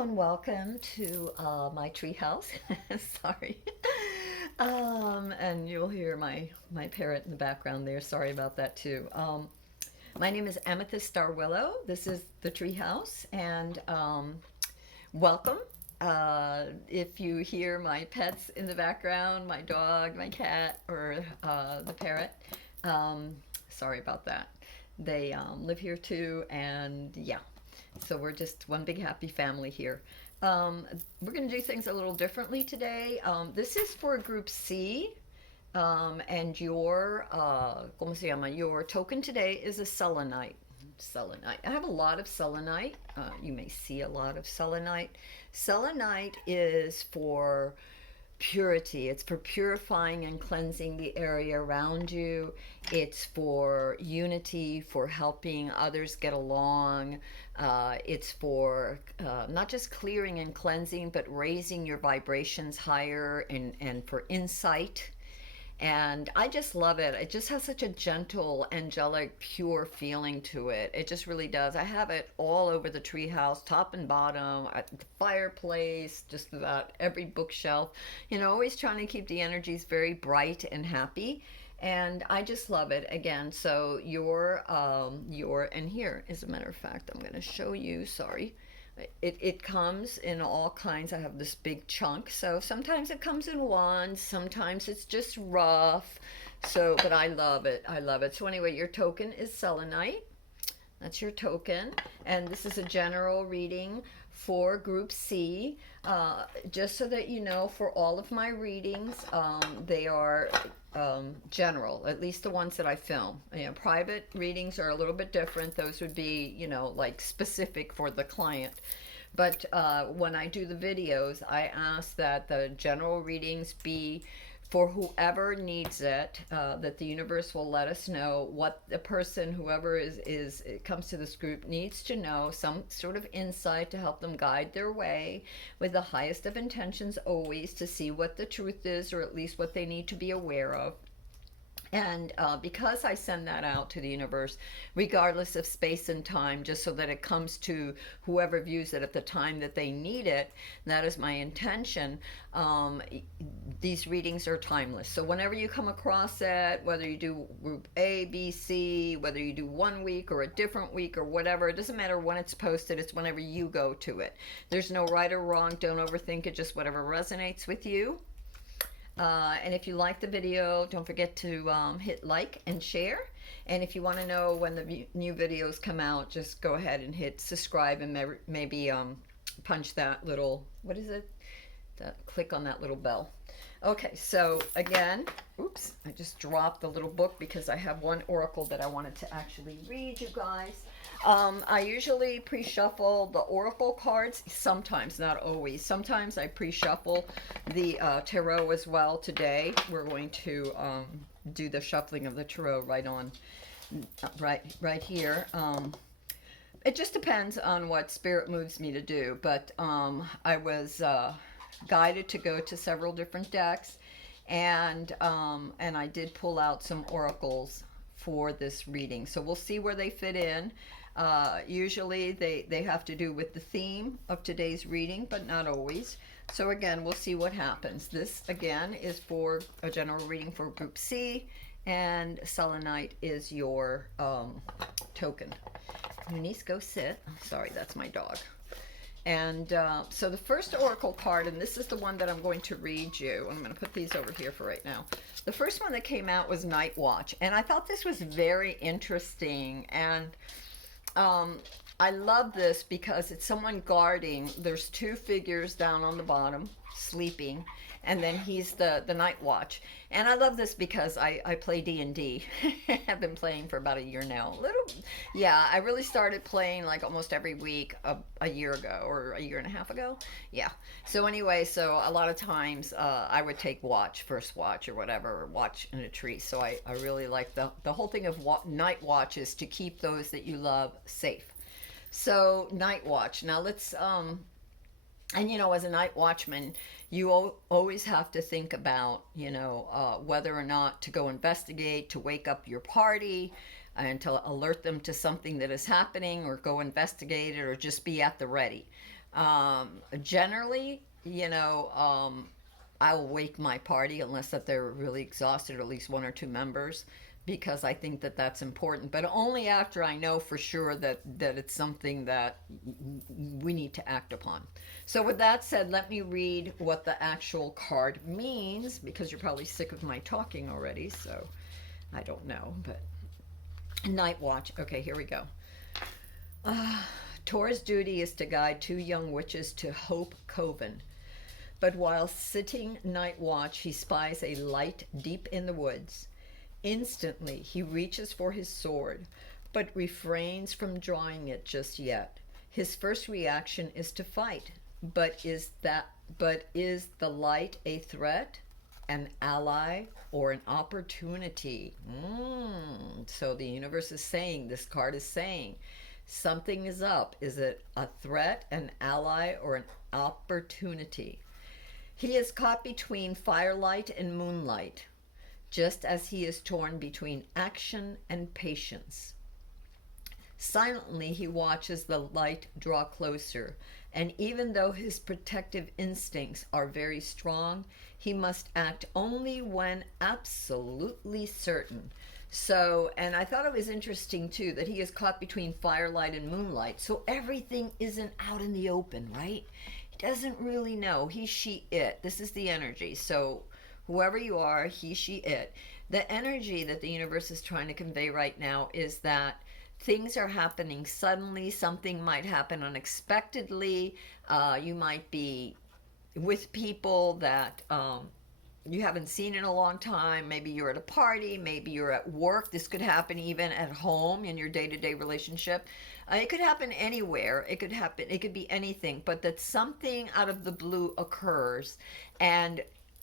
Hello and welcome to my treehouse. Sorry. And you'll hear my parrot in the background there. Sorry about that too. My name is Amethyst Starwillow. This is the treehouse, and welcome. If you hear my pets in the background, my dog, my cat, or the parrot, um, sorry about that. They live here too, and yeah, so we're just one big happy family here. Um, we're going to do things a little differently today. This is for Group C, and your ¿cómo se llama? Your token today is a selenite. Selenite. I have a lot of selenite. You may see a lot of selenite. Selenite is for purity. It's for purifying and cleansing the area around you. It's for unity, for helping others get along. It's for not just clearing and cleansing, but raising your vibrations higher and for insight. And I just love it. It just has such a gentle, angelic, pure feeling to it. It just really does. I have it all over the treehouse, top and bottom, at the fireplace, just about every bookshelf. Always trying to keep the energies very bright and happy. And I just love it again. So and here, as a matter of fact, I'm going to show you. Sorry. It comes in all kinds. I have this big chunk, so sometimes it comes in wands, sometimes it's just rough. So, but I love it. I love it. So anyway, your token is selenite. That's your token, and this is a general reading for Group C. Just so that you know, for all of my readings, they are general, at least the ones that I film. Private readings are a little bit different. Those would be, like specific for the client. But when I do the videos, I ask that the general readings be for whoever needs it, that the universe will let us know what the person, whoever is comes to this group, needs to know, some sort of insight to help them guide their way with the highest of intentions, always to see what the truth is, or at least what they need to be aware of. And because I send that out to the universe, regardless of space and time, just so that it comes to whoever views it at the time that they need it, that is my intention. These readings are timeless. So whenever you come across it, whether you do group A, B, C, whether you do 1 week or a different week or whatever, it doesn't matter when it's posted, it's whenever you go to it. There's no right or wrong. Don't overthink it, just whatever resonates with you. And if you like the video, don't forget to hit like and share. And if you want to know when the new videos come out, just go ahead and hit subscribe and maybe punch that little, what is it? Click on that little bell. Okay, so again, oops, I just dropped the little book because I have one oracle that I wanted to actually read you guys. I usually pre-shuffle the oracle cards, sometimes, not always. Sometimes I pre-shuffle the tarot as well. Today we're going to do the shuffling of the tarot right here. It just depends on what spirit moves me to do, but I was guided to go to several different decks, and I did pull out some oracles for this reading. So we'll see where they fit in. Usually they have to do with the theme of today's reading, but not always. So again, we'll see what happens. This again is for a general reading for Group C, and selenite is your token. Eunice, go sit. Sorry, that's my dog. And so the first oracle card, and this is the one that I'm going to read you. I'm going to put these over here for right now. The first one that came out was Night Watch, and I thought this was very interesting. And I love this because it's someone guarding. There's two figures down on the bottom sleeping, and then he's the night watch. And I love this because I play D&D. I've been playing for about a year now. I really started playing like almost every week a year ago, or a year and a half ago. Yeah. So anyway, so a lot of times I would take first watch or whatever, or watch in a tree. So I really like the whole thing of night watch is to keep those that you love safe. So night watch. Now let's and as a night watchman, you always have to think about whether or not to go investigate, to wake up your party, and to alert them to something that is happening, or go investigate it, or just be at the ready. Generally, I will wake my party unless that they're really exhausted, or at least one or two members, because I think that that's important. But only after I know for sure that it's something that we need to act upon. So with that said, let me read what the actual card means, because you're probably sick of my talking already. So I don't know, but Night Watch. Okay, here we go. Tor's duty is to guide two young witches to Hope Coven. But while sitting night watch, he spies a light deep in the woods. Instantly, he reaches for his sword, but refrains from drawing it just yet. His first reaction is to fight. But is the light a threat, an ally, or an opportunity? So the universe is saying, this card is saying, something is up. Is it a threat, an ally, or an opportunity? He is caught between firelight and moonlight, just as he is torn between action and patience. Silently, he watches the light draw closer, and even though his protective instincts are very strong, he must act only when absolutely certain. So, and I thought it was interesting too that he is caught between firelight and moonlight. So everything isn't out in the open, right? He doesn't really know. He, she, it. This is the energy. So whoever you are, he, she, it. The energy that the universe is trying to convey right now is that things are happening suddenly. Something might happen unexpectedly. You might be with people that you haven't seen in a long time. Maybe you're at a party, maybe you're at work. This could happen even at home in your day-to-day relationship. It could happen anywhere. It could be anything, but that something out of the blue occurs, and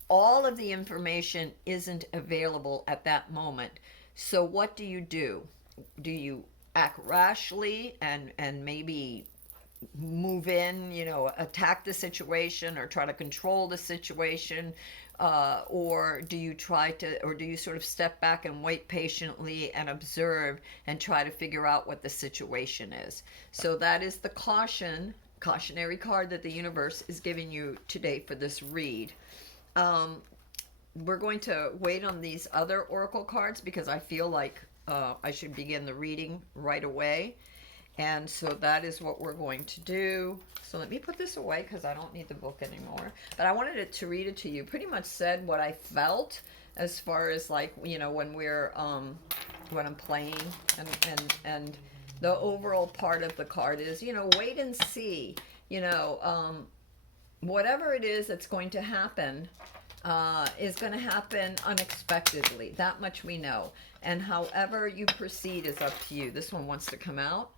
all of the information isn't available at that moment. So what do? Do you act rashly and maybe move in, attack the situation or try to control the situation? Or do you sort of step back and wait patiently and observe and try to figure out what the situation is? So that is the cautionary card that the universe is giving you today for this read. We're going to wait on these other oracle cards because I feel like I should begin the reading right away. And so that is what we're going to do. So let me put this away because I don't need the book anymore. But I wanted to read it to you. Pretty much said what I felt as far as when I'm playing, and the overall part of the card is, wait and see. Whatever it is that's going to happen is going to happen unexpectedly. That much we know. And however you proceed is up to you. This one wants to come out.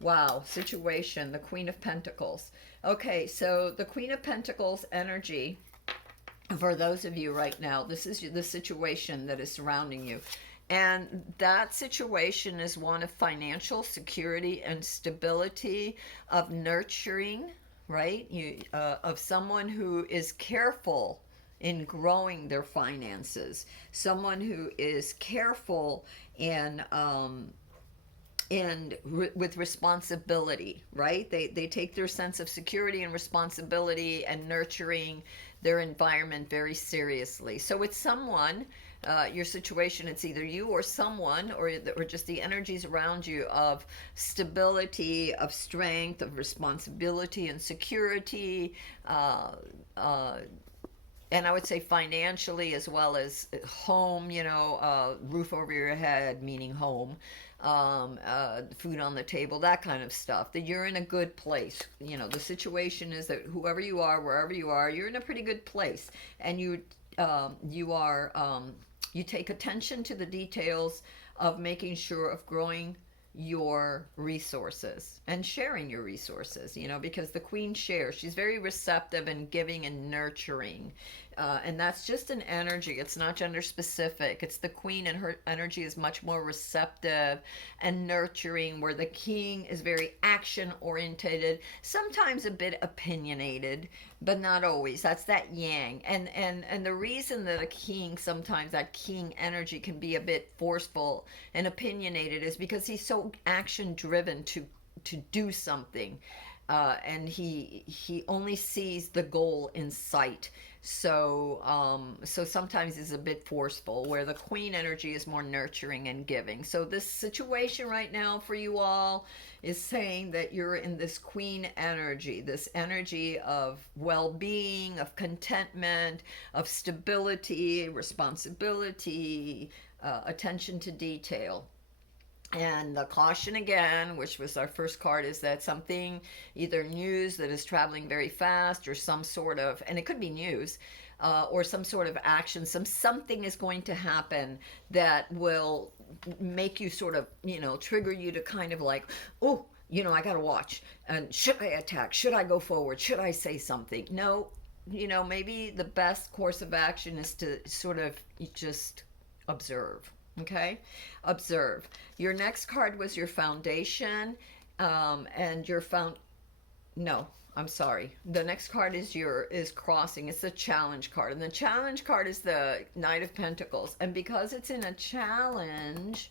Wow, situation, the Queen of Pentacles. Okay, so the Queen of Pentacles energy, for those of you right now, this is the situation that is surrounding you. And that situation is one of financial security and stability, of nurturing, right? Of someone who is careful in growing their finances, someone who is careful in with responsibility, right? They take their sense of security and responsibility and nurturing their environment very seriously. So it's someone, your situation, it's either you or someone, or just the energies around you of stability, of strength, of responsibility and security, and I would say financially as well as home, roof over your head, meaning home, food on the table, that kind of stuff, that you're in a good place. The situation is that whoever you are, wherever you are, you're in a pretty good place. And you take attention to the details of making sure of growing your resources and sharing your resources, because the Queen shares. She's very receptive and giving and nurturing. And that's just an energy. It's not gender specific. It's the Queen, and her energy is much more receptive and nurturing, where the King is very action oriented, sometimes a bit opinionated, but not always. That's that yang. And the reason that a king, sometimes that king energy can be a bit forceful and opinionated, is because he's so action driven to do something. and he only sees the goal in sight. So sometimes he's a bit forceful, where the queen energy is more nurturing and giving. So this situation right now for you all is saying that you're in this queen energy, this energy of well-being, of contentment, of stability, responsibility, attention to detail. And the caution again, which was our first card, is that something, either news that is traveling very fast, or some sort of, and it could be news, or some sort of action, something is going to happen that will make you sort of, trigger you to kind of like, oh, I gotta watch. And should I attack? Should I go forward? Should I say something? No, maybe the best course of action is to sort of just observe. Okay, observe. Your next card was your foundation, and your found. No, I'm sorry. The next card is crossing. It's the challenge card, and the challenge card is the Knight of Pentacles. And because it's in a challenge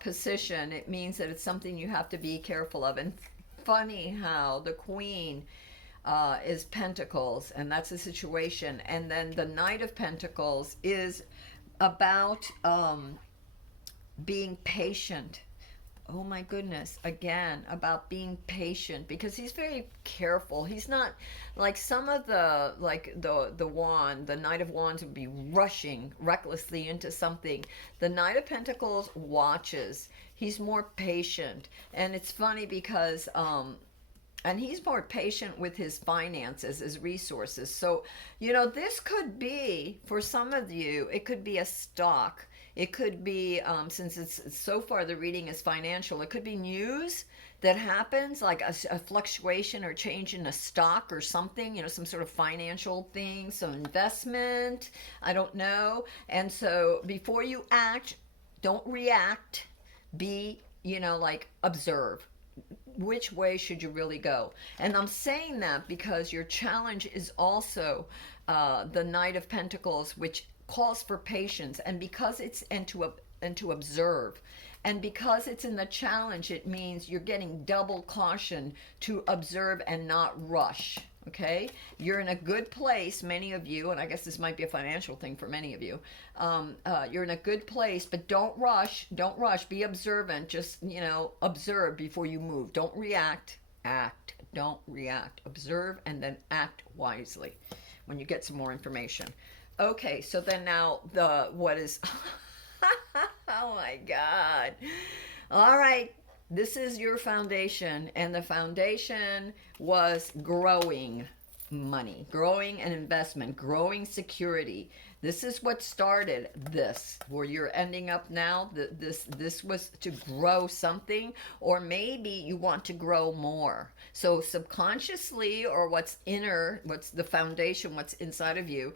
position, it means that it's something you have to be careful of. And funny how the Queen is Pentacles, and that's a situation, and then the Knight of Pentacles is about being patient. Oh my goodness, again, about being patient, because he's very careful. He's not like some of the Knight of Wands would be rushing recklessly into something. The Knight of Pentacles watches. He's more patient. And it's funny because and he's more patient with his finances, his resources. So, this could be, for some of you, it could be a stock. It could be, since it's so far the reading is financial, it could be news that happens, like a fluctuation or change in a stock or something, some sort of financial thing, some investment, I don't know. And so before you act, don't react, be, observe. Which way should you really go? And I'm saying that because your challenge is also the Knight of Pentacles, which calls for patience, and because it's and to observe, and because it's in the challenge, it means you're getting double caution to observe and not rush. Okay, you're in a good place, many of you, and I guess this might be a financial thing for many of you. You're in a good place, but don't rush. Don't rush. Be observant. Just, observe before you move. Don't react. Act. Don't react. Observe and then act wisely when you get some more information. Okay, so then now what is, oh my God. All right. This is your foundation, and the foundation was growing money, growing an investment, growing security. This is what started this, where you're ending up now. This was to grow something, or maybe you want to grow more. So subconsciously, or what's the foundation, what's inside of you,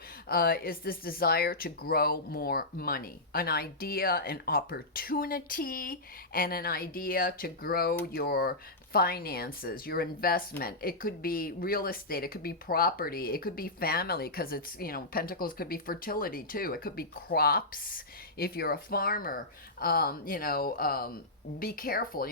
is this desire to grow more money, an idea, an opportunity, and an idea to grow your finances, your investment. It could be real estate, it could be property, it could be family, because it's, Pentacles could be fertility too. It could be crops if you're a farmer. Be careful,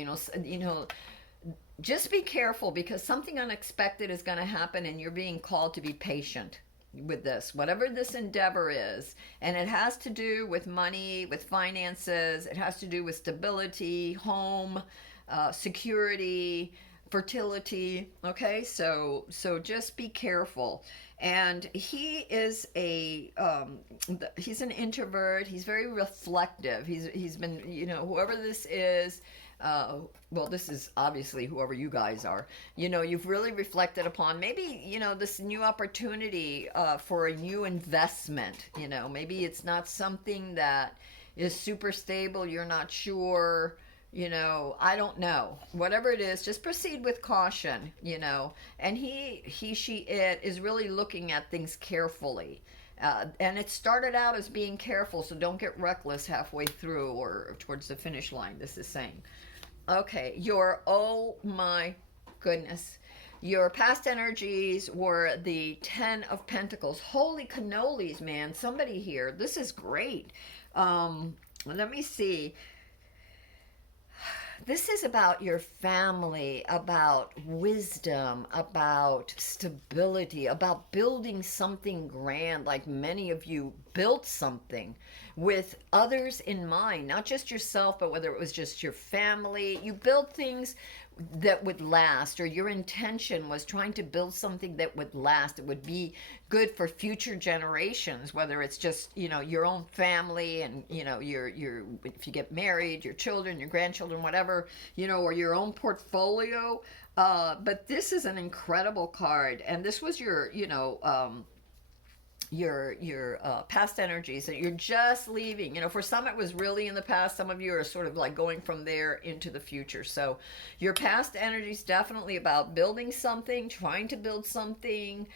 just be careful, because something unexpected is going to happen, and you're being called to be patient with this, whatever this endeavor is. And it has to do with money, with finances, it has to do with stability, home, security, fertility. Okay, so just be careful. And he is he's an introvert. He's very reflective. He's been, whoever this is, well, this is obviously whoever you guys are, you've really reflected upon maybe, this new opportunity for a new investment. Maybe it's not something that is super stable. You're not sure. I don't know. Whatever it is, just proceed with caution, And it is really looking at things carefully. And it started out as being careful, so don't get reckless halfway through or towards the finish line, this is saying. Okay, oh my goodness. Your past energies were the 10 of Pentacles. Holy cannolis, man. Somebody here. This is great. Let me see. This is about your family, about wisdom, about stability, about building something grand, like many of you built something with others in mind, not just yourself, but whether it was just your family. You built things that would last, or your intention was trying to build something that would last, it would be good for future generations, whether it's just, your own family, and your if you get married, your children, your grandchildren, whatever, or your own portfolio. But this is an incredible card, and this was your past energies that you're just leaving. For some it was really in the past, some of you are sort of like going from there into the future. So your past energy is definitely about building something, trying to build something,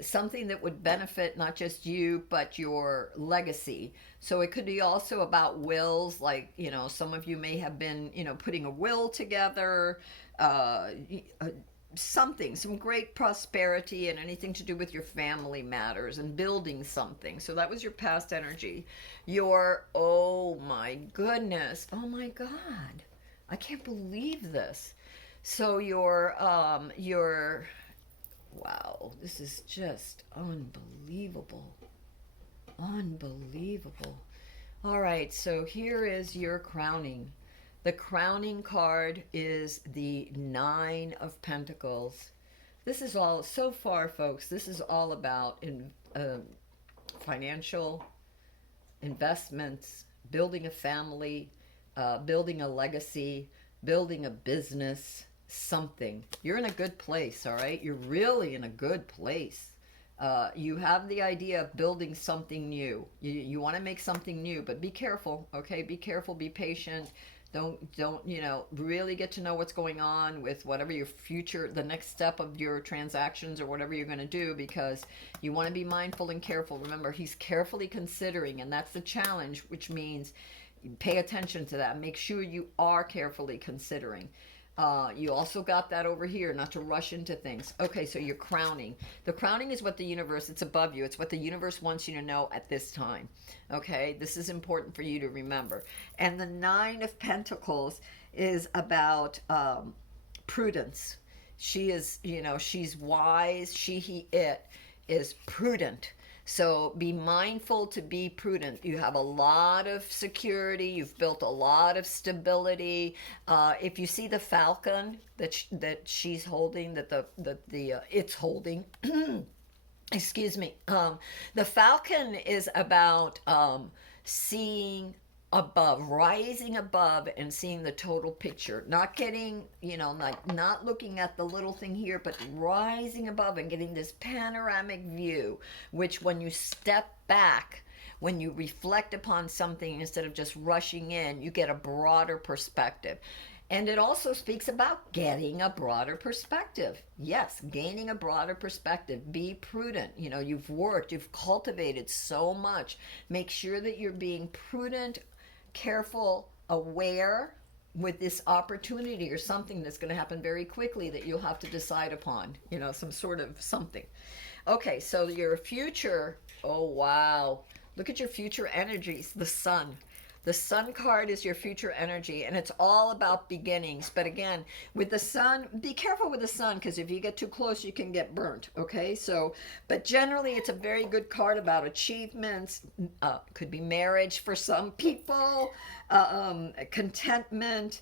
something that would benefit not just you but your legacy. So it could be also about wills, like some of you may have been putting a will together, uh, something, some great prosperity, and anything to do with your family matters and building something. So that was your past energy. Oh my goodness, oh my God, I can't believe this. So your wow, this is just unbelievable. Unbelievable. All right, so here is your crowning. The crowning card is the Nine of Pentacles. This is all, so far, folks, this is all about financial investments, building a family, building a legacy, building a business, something. You're in a good place, all right? You're really in a good place. You have the idea of building something new. You want to make something new, but be careful, okay? Be careful, be patient. Don't really get to know what's going on with whatever your future, the next step of your transactions or whatever you're going to do, because you want to be mindful and careful. Remember, he's carefully considering, and that's the challenge, which means pay attention to that. Make sure you are carefully considering. You also got that over here, not to rush into things. Okay, so you're crowning. The crowning is what the universe, it's above you. It's what the universe wants you to know at this time. Okay, this is important for you to remember. And the Nine of Pentacles is about prudence. She is, she's wise. It is prudent. So be mindful to be prudent. You have a lot of security. You've built a lot of stability. If you see the falcon that she's holding, it's holding, excuse me. The falcon is about seeing above, rising above, and seeing the total picture, not getting, not looking at the little thing here, but rising above and getting this panoramic view, which when you step back, when you reflect upon something instead of just rushing in, you get a broader perspective. And it also speaks about getting a broader perspective. Yes, gaining a broader perspective. Be prudent. You've worked, you've cultivated so much. Make sure that you're being prudent, careful, aware with this opportunity or something that's going to happen very quickly that you'll have to decide upon, some sort of something. Okay, so your future, oh wow, look at your future energies. The Sun. The Sun card is your future energy, and it's all about beginnings. But again, with the Sun, be careful with the Sun, because if you get too close, you can get burnt. Okay, so, but generally, it's a very good card about achievements. Could be marriage for some people, contentment,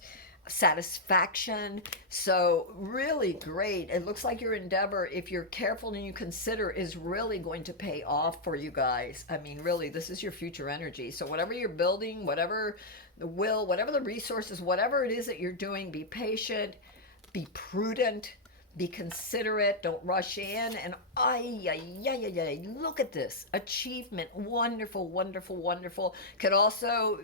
satisfaction. So really great. It looks like your endeavor, if you're careful and you consider, is really going to pay off for you guys. I mean, really, this is your future energy. So whatever you're building, whatever the will, whatever the resources, whatever it is that you're doing, be patient, be prudent, be considerate, don't rush in. And look at this achievement. Wonderful, wonderful, wonderful. Could also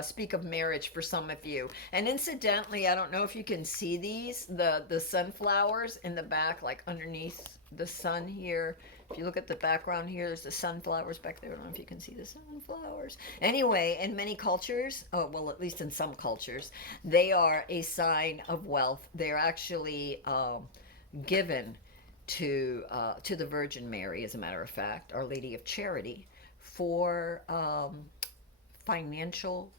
speak of marriage for some of you. And incidentally, I don't know if you can see these, the sunflowers in the back, like underneath the sun here. If you look at the background here, there's the sunflowers back there. I don't know if you can see the sunflowers. Anyway, in many cultures, well, at least in some cultures, they are a sign of wealth. They're actually given to the Virgin Mary, as a matter of fact, Our Lady of Charity, for financial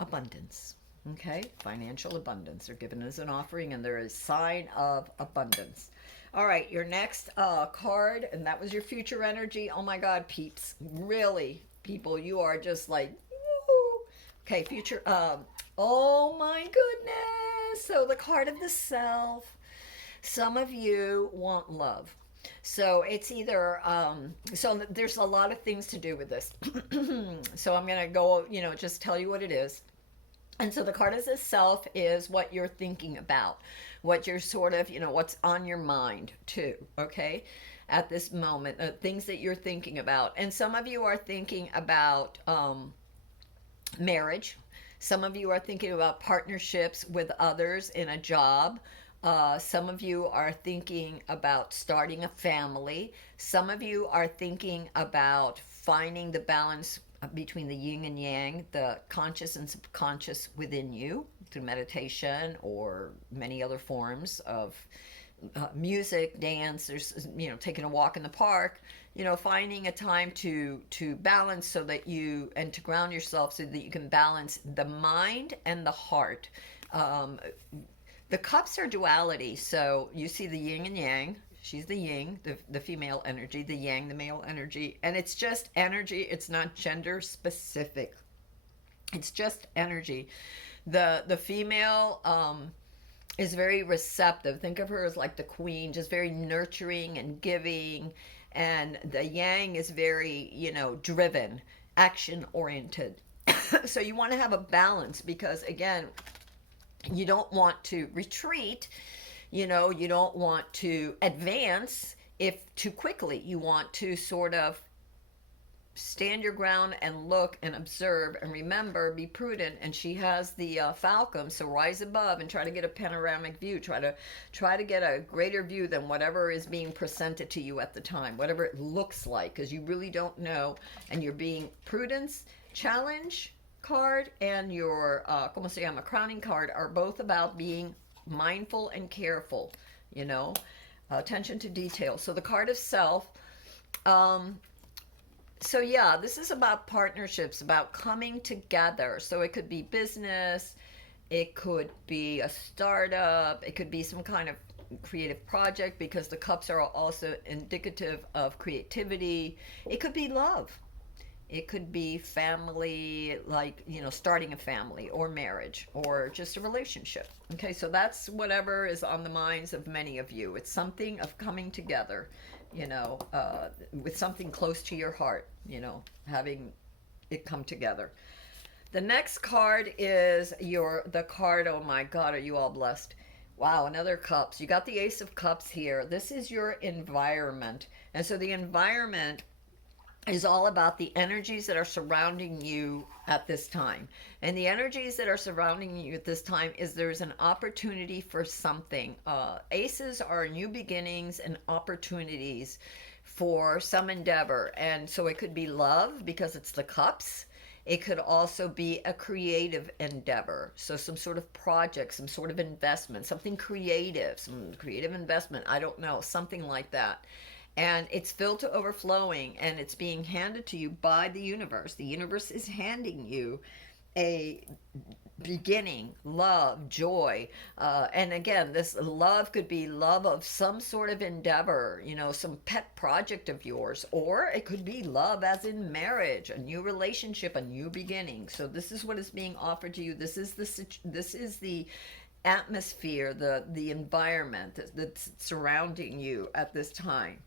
abundance. Okay, financial abundance. They're given as an offering, and there is sign of abundance. All right, your next card, and that was your future energy. Oh my God, peeps. Really, people, you are just like, woo. Okay, future. Oh my goodness. So the card of the self. Some of you want love. So it's either, so there's a lot of things to do with this. So I'm going to go, just tell you what it is. And so the card as itself is what you're thinking about, what you're sort of, what's on your mind too, okay? At this moment, things that you're thinking about. And some of you are thinking about marriage. Some of you are thinking about partnerships with others in a job. Some of you are thinking about starting a family. Some of you are thinking about finding the balance between the yin and yang, the conscious and subconscious within you through meditation or many other forms of music, dance. There's, taking a walk in the park. Finding a time to balance so that you and to ground yourself so that you can balance the mind and the heart. The cups are duality, so you see the yin and yang. She's the yin, the female energy, the yang, the male energy, and it's just energy. It's not gender specific. It's just energy. The female is very receptive. Think of her as like the queen, just very nurturing and giving, and the yang is very, driven, action oriented. So you want to have a balance because again, you don't want to retreat, you don't want to advance if too quickly. You want to sort of stand your ground and look and observe and remember, be prudent. And she has the falcon, so rise above and try to get a panoramic view. Try to get a greater view than whatever is being presented to you at the time, whatever it looks like, because you really don't know. And you're being prudence, challenge card, and your como se llama, crowning card are both about being mindful and careful, attention to detail. So the card of self, so yeah, this is about partnerships, about coming together. So it could be business, it could be a startup, it could be some kind of creative project, because the cups are also indicative of creativity. It could be love. It could be family, like, starting a family or marriage or just a relationship. Okay, so that's whatever is on the minds of many of you. It's something of coming together, with something close to your heart, having it come together. The next card is the card, oh my God, are you all blessed? Wow, another cups. You got the Ace of Cups here. This is your environment. And so the environment is all about the energies that are surrounding you at this time. And the energies that are surrounding you at this time is there's an opportunity for something. Aces are new beginnings and opportunities for some endeavor. And so it could be love because it's the cups. It could also be a creative endeavor. So some sort of project, some sort of investment, something creative, some creative investment. I don't know, something like that. And it's filled to overflowing, and it's being handed to you by the universe. The universe is handing you a beginning, love, joy. And again, this love could be love of some sort of endeavor, some pet project of yours, or it could be love as in marriage, a new relationship, a new beginning. So this is what is being offered to you. This is the atmosphere, the environment that's surrounding you at this time.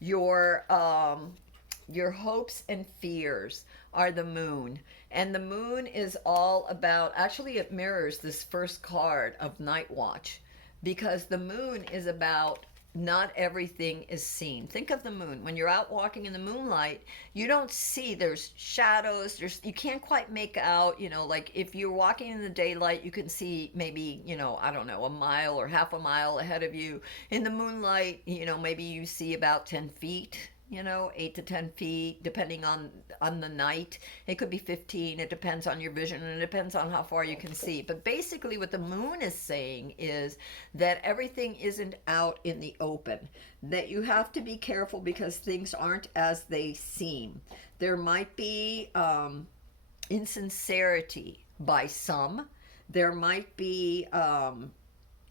Your hopes and fears are the moon, and the moon is all about, actually it mirrors this first card of Night Watch, because the moon is about not everything is seen. Think of the moon. When you're out walking in the moonlight, you don't see, there's shadows, you can't quite make out, like if you're walking in the daylight, you can see maybe, I don't know, a mile or half a mile ahead of you. In the moonlight, maybe you see about 10 feet, 8 to 10 feet, depending on the night. It could be 15. It depends on your vision, and it depends on how far you can see. But basically what the moon is saying is that everything isn't out in the open, that you have to be careful because things aren't as they seem. There might be insincerity by some. There might be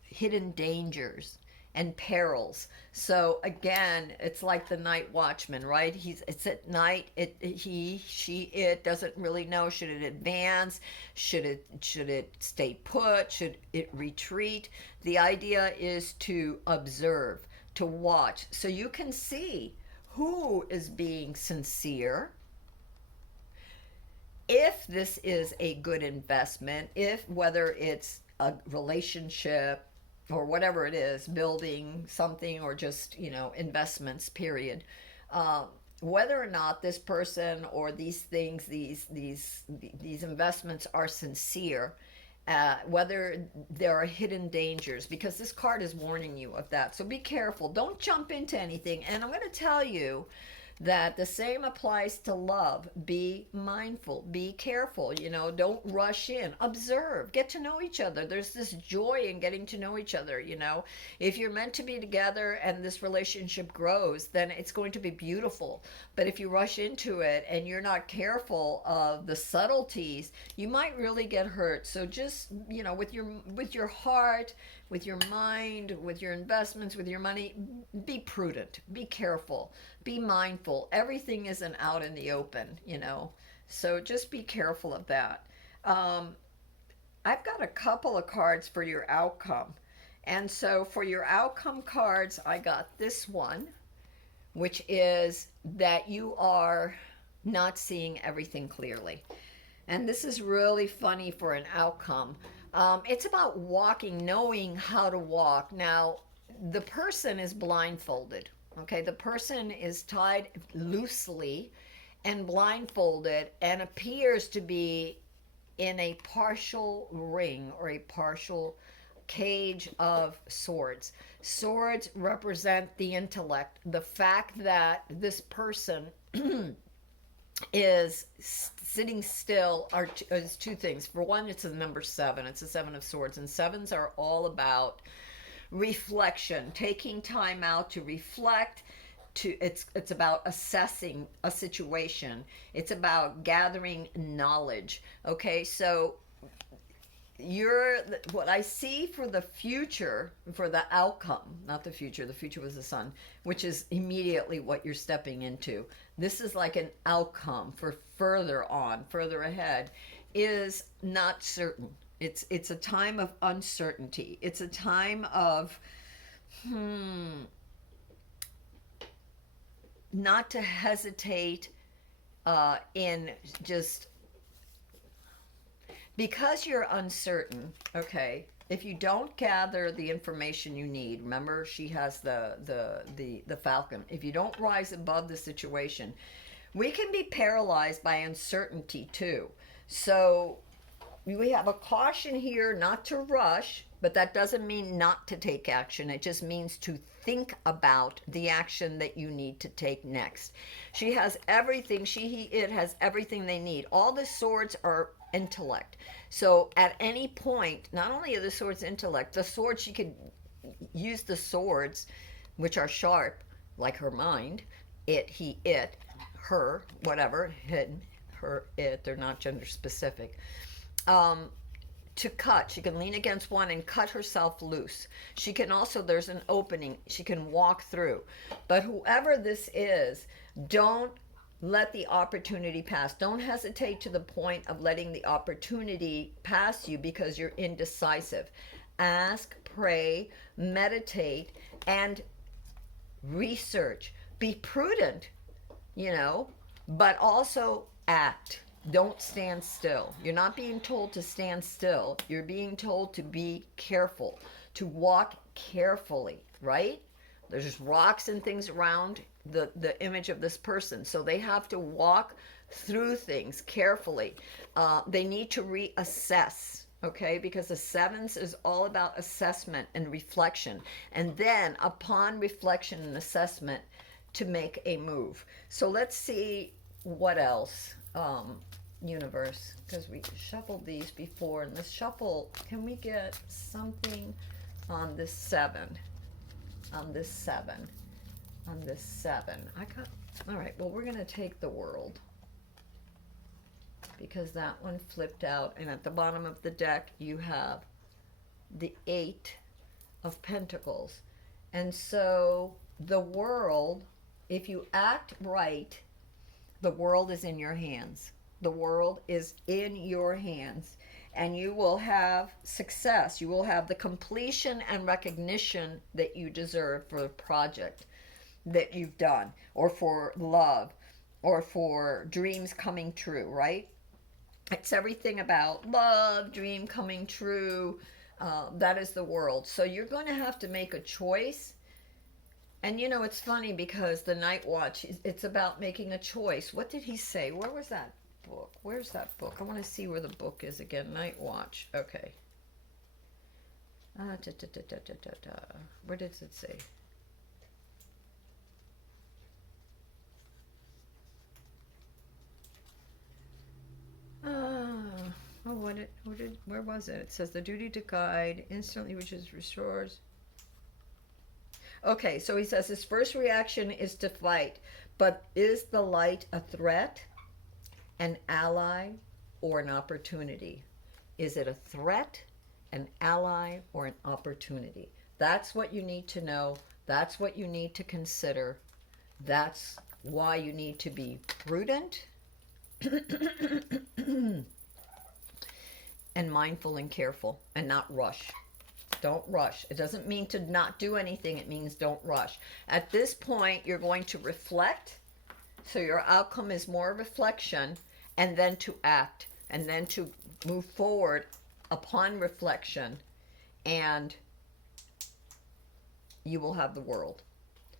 hidden dangers and perils. So again, it's like the night watchman, right? It's at night. It doesn't really know. Should it advance? Should it stay put? Should it retreat? The idea is to observe, to watch, so you can see who is being sincere, if this is a good investment, if whether it's a relationship or whatever it is, building something or just, investments, period. Um, Whether or not this person or these things, these investments are sincere, whether there are hidden dangers, because this card is warning you of that. So be careful. Don't jump into anything. And I'm going to tell you that the same applies to love. Be mindful, be careful, don't rush in, observe, get to know each other. There's this joy in getting to know each other. If you're meant to be together and this relationship grows, then it's going to be beautiful. But if you rush into it and you're not careful of the subtleties, you might really get hurt. So just, with your heart, with your mind, with your investments, with your money, be prudent, be careful, be mindful. Everything isn't out in the open. So just be careful of that. Um, I've got a couple of cards for your outcome. And so for your outcome cards, I got this one, which is that you are not seeing everything clearly. And this is really funny for an outcome. It's about walking, knowing how to walk. Now, the person is blindfolded. Okay, the person is tied loosely and blindfolded and appears to be in a partial ring or a partial cage of swords. Swords represent the intellect, the fact that this person is sitting still is two things. For one, it's the number seven. It's the seven of swords, and sevens are all about reflection, taking time out to reflect. It's about assessing a situation. It's about gathering knowledge. Okay, so what I see for the future, for the outcome, not the future, the future was the sun, which is immediately what you're stepping into. This is like an outcome for further on, further ahead, is not certain. It's a time of uncertainty. It's a time of not to hesitate in just because you're uncertain. Okay, if you don't gather the information you need, remember she has the falcon. If you don't rise above the situation, we can be paralyzed by uncertainty too. So we have a caution here not to rush, but that doesn't mean not to take action. It just means to think about the action that you need to take next. She has everything. It has everything they need. All the swords are intellect. So at any point, not only are the swords intellect, the swords, she could use the swords, which are sharp, like her mind, it, her, whatever, hidden, her, it, they're not gender specific. To cut. She can lean against one and cut herself loose. She can also, there's an opening, she can walk through. But whoever this is, don't let the opportunity pass. Don't hesitate to the point of letting the opportunity pass you because you're indecisive. Ask, pray, meditate, and research. Be prudent, but also act. Don't stand still. You're not being told to stand still. You're being told to be careful, to walk carefully, right? There's just rocks and things around the image of this person. So they have to walk through things carefully. They need to reassess, okay? Because the sevens is all about assessment and reflection. And then upon reflection and assessment, to make a move. So let's see what else. Universe, because we shuffled these before, and this shuffle, can we get something on this seven, on this seven, on this seven? All right, well, we're going to take the world. because that one flipped out. And at the bottom of the deck, you have the Eight of Pentacles. And so the world, if you act right, the world is in your hands. The world is in your hands. And you will have success. You will have the completion and recognition that you deserve for the project that you've done, or for love, or for dreams coming true, right? It's everything about love, dream coming true. That is the world. So you're going to have to make a choice. And you know, it's funny because the Night Watch, it's about making a choice. What did he say? Where was that book? Where's that book? I want to see where the book is again. Night Watch. Okay. Where did it say? Where was it? It says the duty to guide instantly, which is restores. Okay, so he says his first reaction is to fight, but is the light a threat, an ally, or an opportunity? Is it a threat, an ally, or an opportunity? That's what you need to know. That's what you need to consider. That's why you need to be prudent and mindful and careful and not rush. Don't rush. It doesn't mean to not do anything. It means don't rush. At this point, you're going to reflect. So your outcome is more reflection, and then to act, and then to move forward upon reflection, and you will have the world.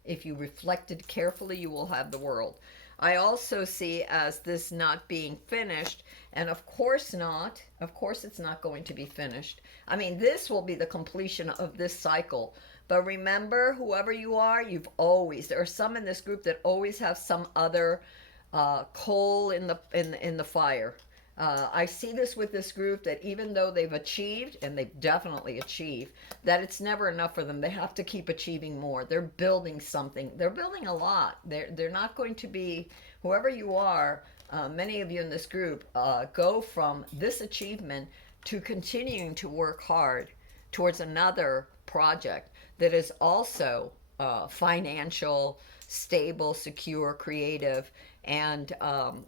If you reflected carefully, you will have the world. I also see as this not being finished, and of course it's not going to be finished. I mean, this will be the completion of this cycle. But remember, whoever you are, there are some in this group that always have some other coal in the fire. I see this with this group, that even though they've achieved, and they've definitely achieved, that it's never enough for them. They have to keep achieving more. They're building something. They're building a lot. They're not going to be, whoever you are, many of you in this group go from this achievement to continuing to work hard towards another project that is also financial, stable, secure, creative, and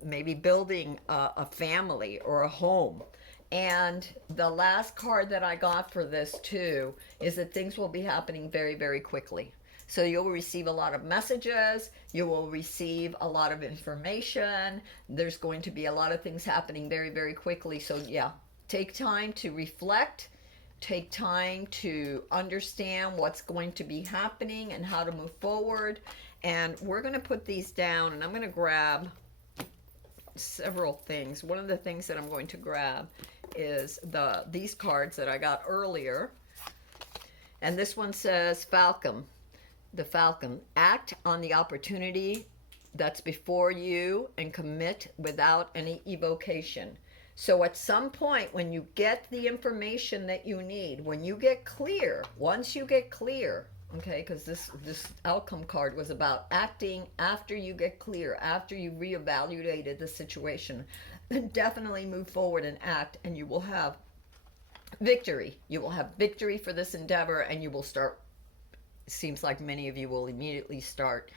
maybe building a family or a home. And the last card that I got for this too is that things will be happening very, very quickly. So you'll receive a lot of messages, you will receive a lot of information, there's going to be a lot of things happening very, very quickly. So yeah, take time to reflect, take time to understand what's going to be happening and how to move forward. And we're going to put these down, and I'm going to grab several things. One of the things that I'm going to grab is these cards that I got earlier. And this one says Falcon. The Falcon. Act on the opportunity that's before you and commit without any evocation. So at some point, when you get the information that you need, when you get clear, once you get clear, okay, because this outcome card was about acting after you get clear, after you reevaluated the situation, then definitely move forward and act, and you will have victory. You will have victory for this endeavor, and you will start, it seems like many of you will immediately start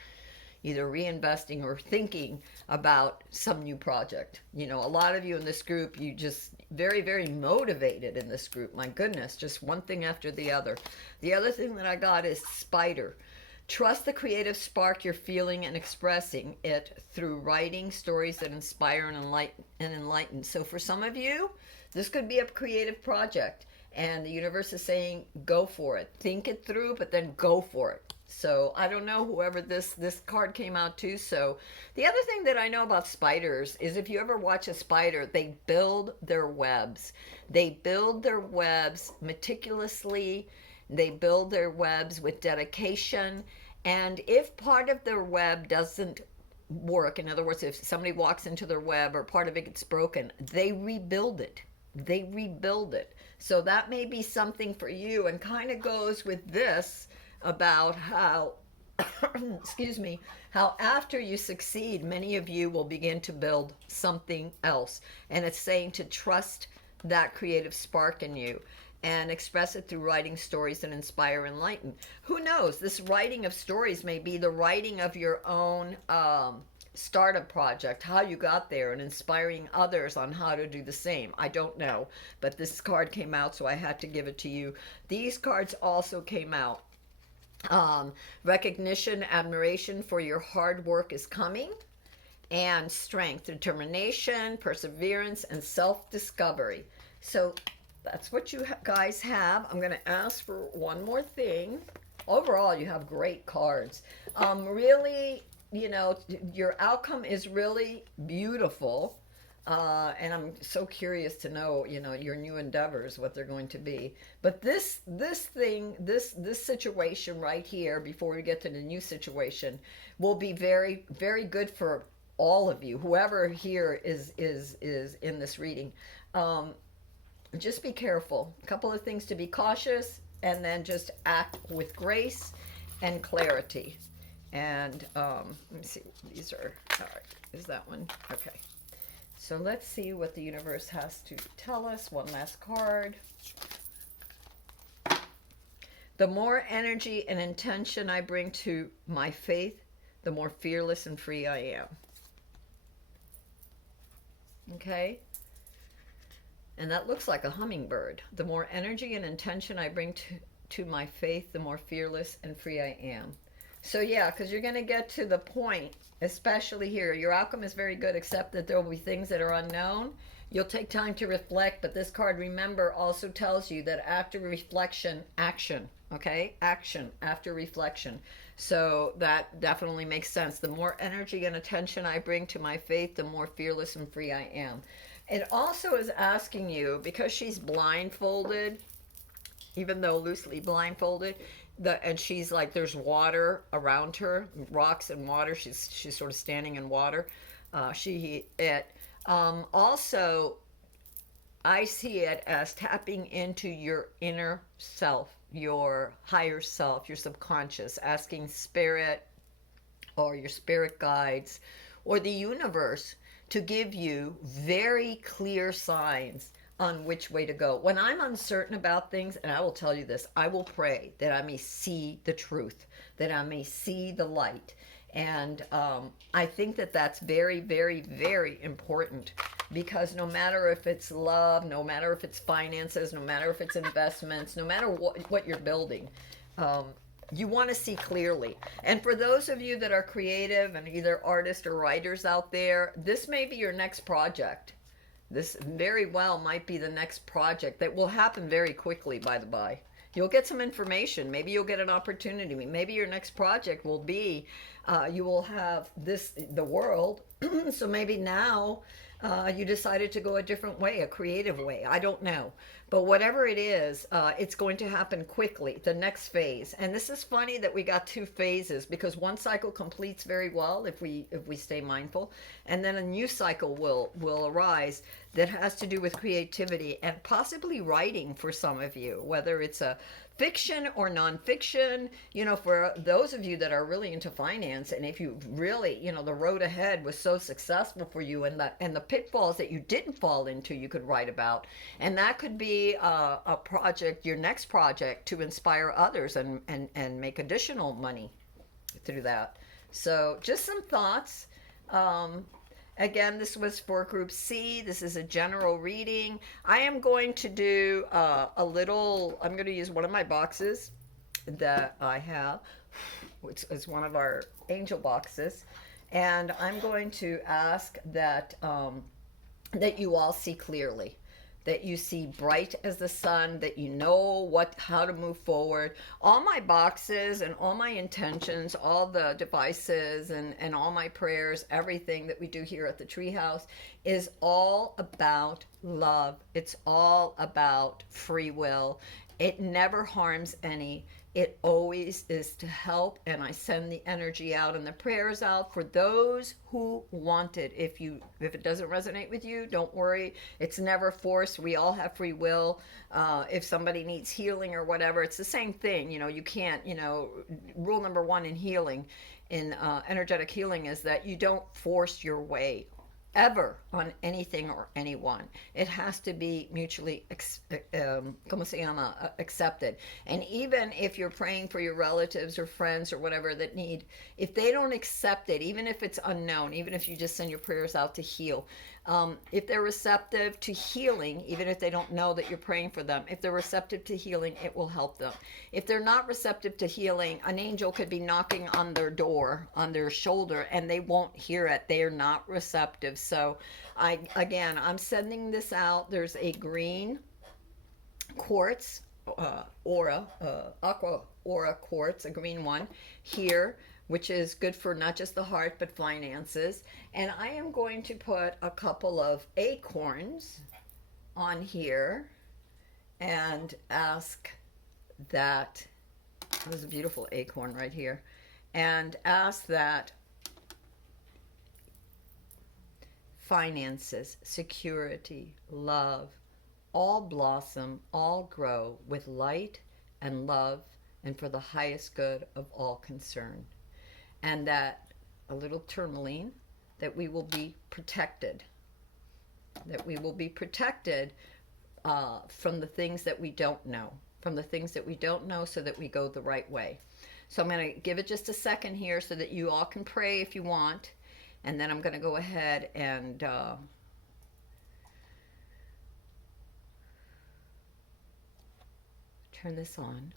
either reinvesting or thinking about some new project. You know, a lot of you in this group, you just very, very motivated in this group. My goodness, just one thing after the other. The other thing that I got is Spider. Trust the creative spark you're feeling and expressing it through writing stories that inspire and enlighten. So for some of you, this could be a creative project, and the universe is saying, go for it. Think it through, but then go for it. So I don't know whoever this card came out to. So the other thing that I know about spiders is if you ever watch a spider, they build their webs. They build their webs meticulously. They build their webs with dedication. And if part of their web doesn't work, in other words, if somebody walks into their web or part of it gets broken, they rebuild it. They rebuild it. So that may be something for you, and kind of goes with this about how excuse me, how after you succeed, many of you will begin to build something else. And it's saying to trust that creative spark in you and express it through writing stories that inspire and enlighten. Who knows? This writing of stories may be the writing of your own startup project, how you got there, and inspiring others on how to do the same. I don't know, but this card came out, so I had to give it to you. These cards also came out. Recognition, admiration for your hard work is coming, and strength, determination, perseverance, and self discovery. So that's what you guys have. I'm going to ask for one more thing. Overall, you have great cards. Really, you know, your outcome is really beautiful. And I'm so curious to know, you know, your new endeavors, what they're going to be. But this situation right here, before we get to the new situation, will be very, very good for all of you. Whoever here is in this reading, just be careful. A couple of things to be cautious, and then just act with grace and clarity. And let me see. These are all right. Is that one okay? So let's see what the universe has to tell us. One last card. The more energy and intention I bring to my faith, the more fearless and free I am. Okay? And that looks like a hummingbird. The more energy and intention I bring to my faith, the more fearless and free I am. So yeah, because you're going to get to the point, especially here. Your outcome is very good, except that there will be things that are unknown. You'll take time to reflect, but this card, remember, also tells you that after reflection, action. Okay? Action after reflection. So that definitely makes sense. The more energy and attention I bring to my faith, the more fearless and free I am. It also is asking you, because she's blindfolded, even though loosely blindfolded, and she's like, there's water around her, rocks and water. She's sort of standing in water. Also, I see it as tapping into your inner self, your higher self, your subconscious, asking spirit or your spirit guides or the universe to give you very clear signs on which way to go. When I'm uncertain about things, and I will tell you this, I will pray that I may see the truth, that I may see the light. And I think that that's very, very, very important, because no matter if it's love, no matter if it's finances, no matter if it's investments, no matter what you're building, you want to see clearly. And for those of you that are creative and either artists or writers out there, this may be your next project. This very well might be the next project that will happen very quickly, by the by. You'll get some information. Maybe you'll get an opportunity. Maybe your next project will be, you will have the world. So maybe now you decided to go a different way, a creative way. I don't know. But whatever it is, it's going to happen quickly, the next phase. And this is funny that we got two phases, because one cycle completes very well if we stay mindful, and then a new cycle will arise that has to do with creativity and possibly writing for some of you, whether it's a fiction or nonfiction. You know, for those of you that are really into finance, and if you really, you know, the road ahead was so successful for you, and the pitfalls that you didn't fall into, you could write about. And that could be a project, your next project, to inspire others and make additional money through that. So just some thoughts. Again, this was for Group C. This is a general reading. I am going to do I'm going to use one of my boxes that I have, which is one of our angel boxes. And I'm going to ask that, that you all see clearly, that you see bright as the sun, that you know how to move forward. All my boxes and all my intentions, all the devices and all my prayers, everything that we do here at the Treehouse is all about love. It's all about free will. It never harms any. It always is to help, and I send the energy out and the prayers out for those who want it. If it doesn't resonate with you, don't worry. It's never forced. We all have free will. If somebody needs healing or whatever, it's the same thing. You can't. Rule number one in healing, in energetic healing, is that you don't force your way ever on anything or anyone. It has to be mutually accepted. And even if you're praying for your relatives or friends or whatever that need, if they don't accept it, even if it's unknown, even if you just send your prayers out to heal, if they're receptive to healing, even if they don't know that you're praying for them, if they're receptive to healing, it will help them. If they're not receptive to healing, an angel could be knocking on their door, on their shoulder, and they won't hear it. They are not receptive. So I'm sending this out. There's a green quartz, aqua aura quartz, a green one here, which is good for not just the heart, but finances. And I am going to put a couple of acorns on here and ask that, there's a beautiful acorn right here, and ask that finances, security, love, all blossom, all grow with light and love and for the highest good of all concerned. And that, a little tourmaline, that we will be protected. That we will be protected from the things that we don't know. From the things that we don't know, so that we go the right way. So I'm going to give it just a second here so that you all can pray if you want. And then I'm going to go ahead and turn this on.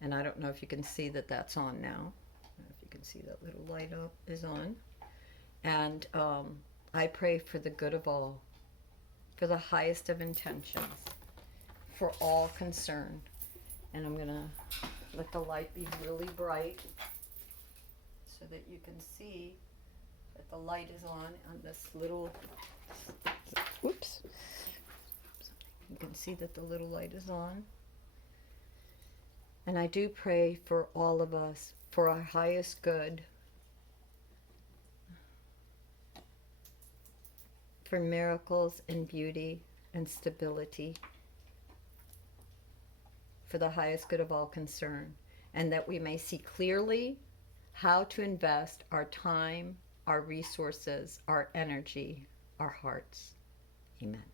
And I don't know if you can see that that's on now. If you can see that little light up is on. And I pray for the good of all, for the highest of intentions, for all concerned. And I'm going to let the light be really bright so that you can see that the light is on this little, whoops. You can see that the little light is on. And I do pray for all of us, for our highest good, for miracles and beauty and stability, for the highest good of all concern, and that we may see clearly how to invest our time, our resources, our energy, our hearts. Amen.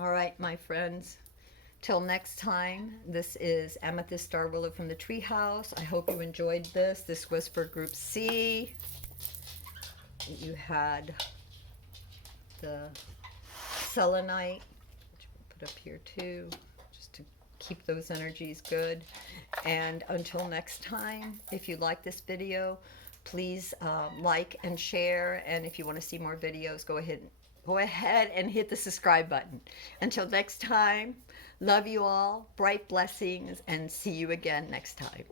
All right, my friends. Till next time, this is Amethyst Starwillow from the Treehouse. I hope you enjoyed this. This was for Group C. You had the Selenite, which we'll put up here too, just to keep those energies good. And until next time, if you like this video, please like and share. And if you want to see more videos, go ahead and hit the subscribe button. Until next time, love you all, bright blessings, and see you again next time.